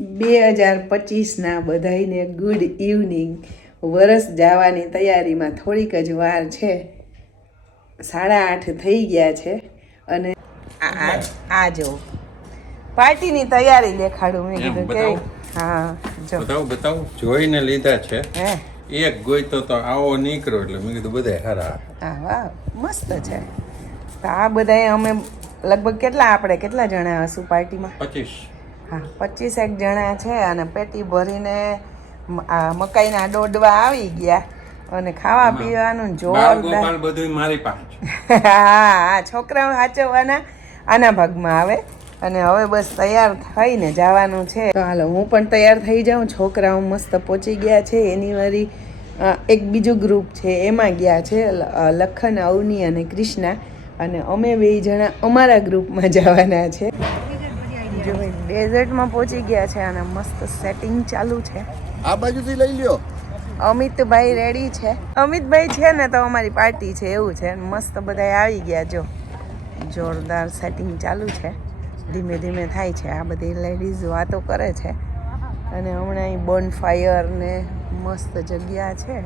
2025ના બધાઈને good evening. વરસ જવાની તૈયારીમાં થોડીક જ વાર છે. 8:30 થઈ ગયા છે અને આ જો પાર્ટીની તૈયારી દેખાડું. મેં કીધું કે હા જો બતાવું જોઈને લીધા છે. એક ગોઈતો તો આવો નીકળ્યો એટલે મેં કીધું બધા હારા. હા વાહ મસ્ત છે. તો આ બધા અમે લગભગ કેટલા જણા હશું પાર્ટીમાં? 25. હા 25 જણા છે અને પેટી ભરીને મકાઈના ડોડવા આવી ગયા અને ખાવા પીવાનું જોરદાર બધું મારી પાસે. હા છોકરાઓ સાચવવાના આના ભાગમાં આવે અને હવે બસ તૈયાર થઈને જવાનું છે. તો હાલો હું પણ તૈયાર થઈ જાઉં. છોકરાઓ મસ્ત પહોંચી ગયા છે. એની વારી એક બીજું ગ્રુપ છે એમાં ગયા છે, લખન, અવની અને કૃષ્ણા, અને અમે 2 જણા અમારા ગ્રુપમાં જવાના છે. જો ડેઝર્ટમાં પહોંચી ગયા છે અને મસ્ત સેટિંગ ચાલુ છે. આ બાજુથી લઈ લ્યો. અમિતભાઈ રેડી છે. અમિતભાઈ છે ને તો અમારી પાર્ટી છે એવું છે. મસ્ત બધા આવી ગયા. જો જોરદાર સેટિંગ ચાલુ છે. ધીમે ધીમે થાય છે. આ બધી લેડીઝ વાતો કરે છે અને હમણાં અહીં બોનફાયર ને મસ્ત જગ્યા છે.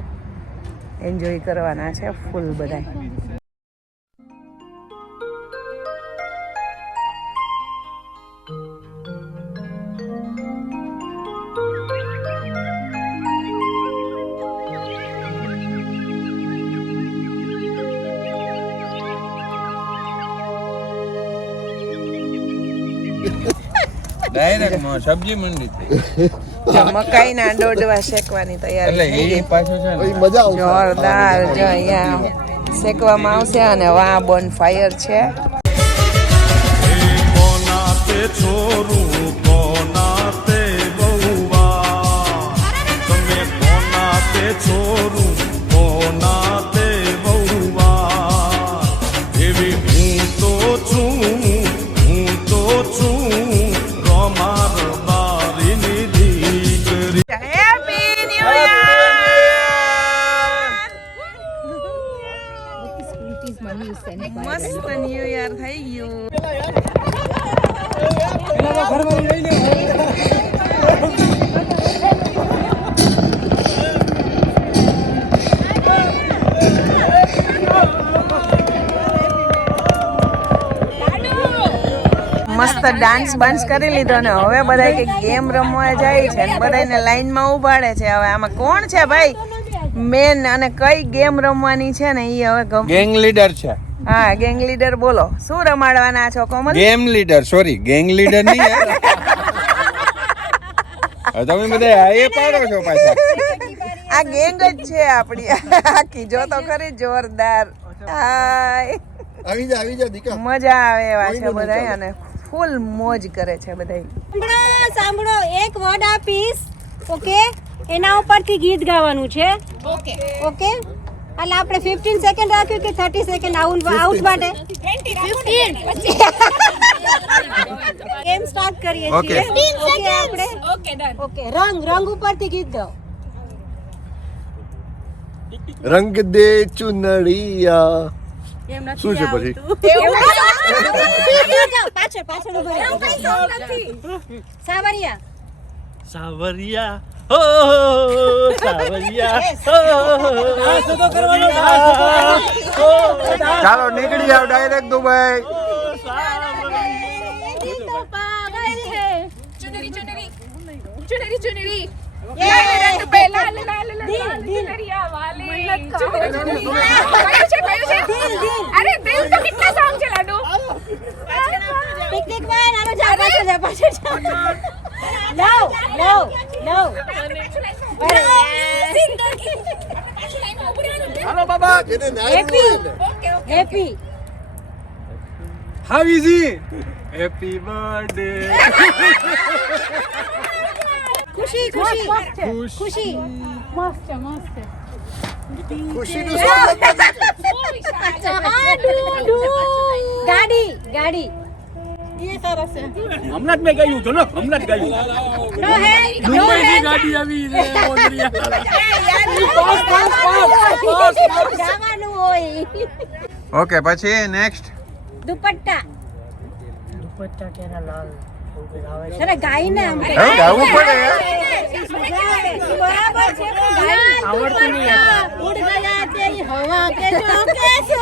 એન્જોય કરવાના છે ફૂલ બધા. ડાયરેક્ટ સબ્જી મંડી થઈ. મકાઈના ડોડવા શેકવાની તૈયારી થઈ ગઈ. પાછો છે ને મજા આવશે. જોરદાર. જો અહીંયા શેકવામાં આવશે અને વાહ બોન ફાયર છે. મસ્ત ન્યુ યર થઈ ગયું. મસ્ત ડાન્સ બાન્સ કરી લીધો ને હવે બધા કે ગેમ રમવા જાય છે ને બધાને લાઈનમાં ઉભાડે છે. હવે આમાં કોણ છે ભાઈ મેન અને કઈ ગેમ રમવાની છે ને એ હવે ગેંગ લીડર છે. હા ગેંગ લીડર બોલો શું રમાડવાના છો Komal? Game leader, sorry gang leader નહીં યાર. તમે બધા એ પાડો છો પાછા. આ ગેંગ જ છે આપણી આખી. જો તો ખરી જોરદાર. હાય આવી જા દીકા. મજા આવે એવા છે બધા અને ફૂલ મોજ કરે છે બધા. સાંભળો એક વર્ડ આપીશ, ઓકે? એના ઉપરથી ગીત ગાવાનું છે. ઓકે એટલે આપણે 15 સેકન્ડ રાખ્યું કે 30 સેકન્ડ આઉટ માટે? 15. ગેમ સ્ટાર્ટ કરીએ છીએ. ઓકે આપણે ઓકે ડન. ઓકે રંગ ઉપરથી ગીત ગાઓ. રંગ દે ચુનડિયા. શું છે પછી? પાછળ ઉભો રહો. સાવરિયા હો સાવરિયા ચાલો નીકળી જાવ direct Dubai. Chunari hello Baba. Happy how is he? Happy birthday. ખુશી ખુશીનું સ્વાગત. ગાડી હમણાં જ મેં ગાયું જો ને, હમણાં જ ગાયું. મુંબઈથી ગાડી આવી છે ઓદરિયા. ગાવાનું હોય. ઓકે પછી નેક્સ્ટ દુપટ્ટા દુપટ્ટા કેરા લાલ અરે ગાઈને આમ હવે ગાવું પડે બરાબર છે પણ ગાઈને આવડતું નહીં. ઉડ ગયા તેરી હવા કે ઝોકે છે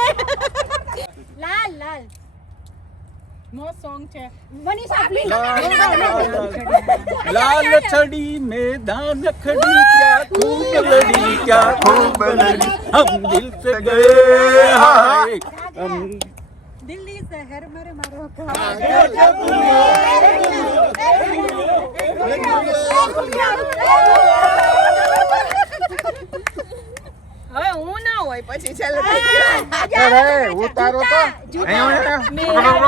લાલ લાલ નો સોંગ છે મનીષા પ્લીઝ लाल छड़ी मैदान खड़ी क्या खूब लड़ी क्या खूब लड़ी हम दिल से गए हाय દિલ્હી શહેર મારે મારો હવે હું ના હોય પછી ચાલો ઉતારો તો मेरा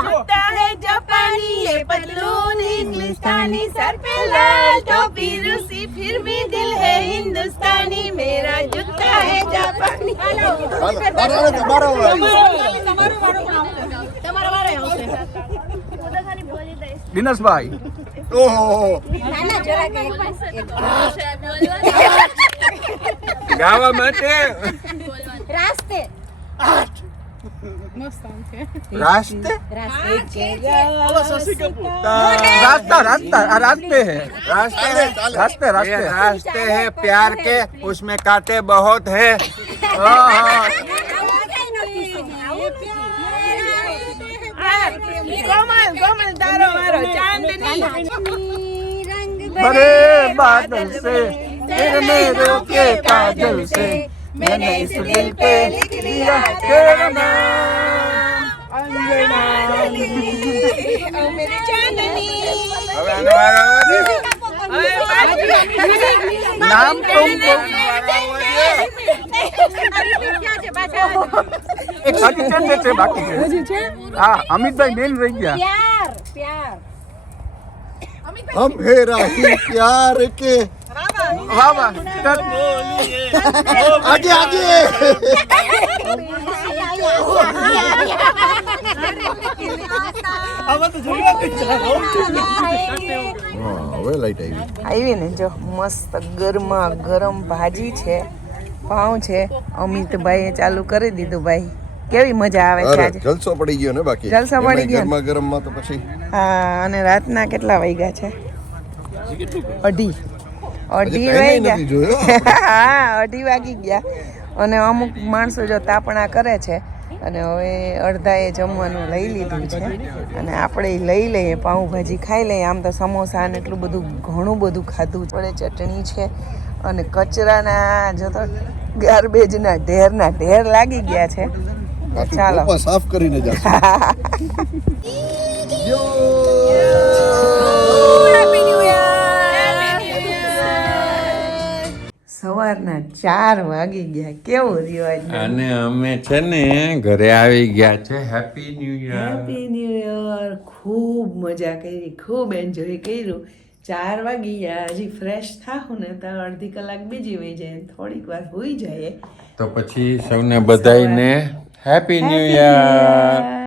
जूता है जापानी ये पतलून इंग्लिस्तानी सर पे लाल टोपी रूसी फिर भी दिल है हिंदुस्तानी मेरा जूता है जापानी દિનેશભાઈ ઓહો નાના જરા કે ગાવા માટે રાસ્તે રાસ્તે રાસ્તે रास्ता रास्ता रास्ते हैं રાસ્તે रास्ते रास्ते रास्ते हैं प्यार के उसमें कांटे बहुत हैं કોમલ કોમલ તારો મારો ચાંદની बड़े बादल से तेरे मेरे के काजल से मैंने इस दिल पे लिख दिया तेरा नाम अंजना ઓ મેરી ચાંદની હવે આનો વારો આવે છે. હવે પાછી नाम तुमको एक સાચી છે બાકી છે હા અમિતભાઈ મેન રહી ગયા પ્યાર પ્યાર हम है राही प्यार के વાહ વાહ आगे आगे હવે લાઈટ આવી આવી ને જો મસ્ત ગરમા ગરમ ભાજી છે પાઉં છે અમિતભાઈએ ચાલુ કરી દીધું ભાઈ કેવી મજા આવે છે અરે આજે જલસો પડી ગયો ને બાકી જલસો પડી ગયો ને. ગરમા ગરમ માં તો પછી હા અને રાતના કેટલા વાગ્યા છે અઢી હજી વાગ્યા ટાઈમે નથી જોયો હા 2:30 વાગી ગયા અને અમુક માણસો જો તાપણા કરે છે અને હવે અડધાએ જમવાનું લઈ લીધું છે અને આપણે લઈ લઈએ પાઉંભાજી ખાઈ લઈએ આમ તો સમોસા ને એટલું બધું ઘણું બધું ખાધું પડે ચટણી છે અને કચરાના જો તો ગાર્બેજના ઢેર લાગી ગયા છે આખી ચાલો. કોપા સાફ કરીને જાશું સવારના 4 વાગી ગયા કેવો રિવાજ અને અમે છે ને ઘરે આવી ગયા છે happy new year happy new year ખૂબ મજા કરી ખૂબ એન્જોય કર્યું 4 વાગી ગયા હજી ફ્રેશ થાવું ને તો અડધી કલાક બીજી વહી જાય થોડીક વાર હોઈ જાય તો પછી સૌને બધાઈને હેપી ન્યુ યર